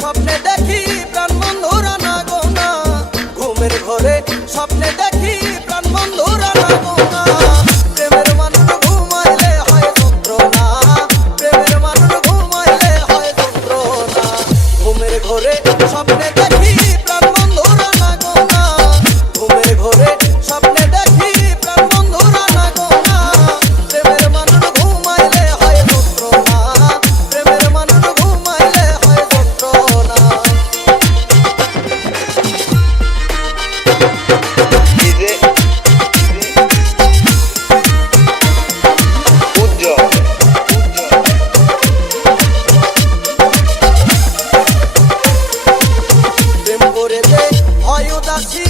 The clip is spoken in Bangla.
স্বপ্নে দেখি প্রাণ বন্ধুরা না গো না, ঘুমের ঘরে স্বপ্নে দেখি প্রাণ বন্ধুরা না গো না। প্রেমের মানুষ ঘুমাইলে হয় যন্ত্রণা, প্রেমের মানুষ ঘুমাইলে হয় যন্ত্রণা। ঘুমের ঘরে স্বপ্নে দেখি প্রাণ বন্ধুরা না গো না, ঘুমের ঘরে স্বপ্নে দেখি প্রাণ বন্ধুরা না গো না। প্রেমের মানুষ ঘুমাইলে হয় যন্ত্রণা, প্রেমের মানুষ ঘুমাইলে হয় যন্ত্রণা। প্রেম করে যে হয় উদাসী